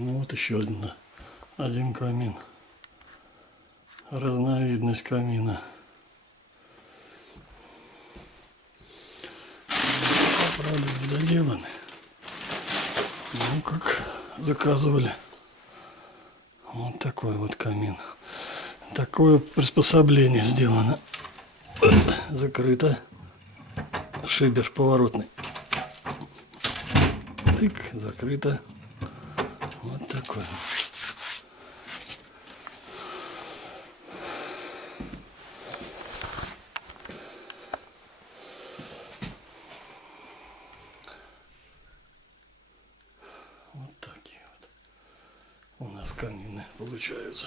Ну вот еще один камин. Разновидность камина. Правда, недоделаны. Ну как заказывали. Вот такой вот камин. Такое приспособление сделано. Закрыто. Шибер поворотный. Тык, закрыто. Вот такой. Вот такие вот у нас камины получаются.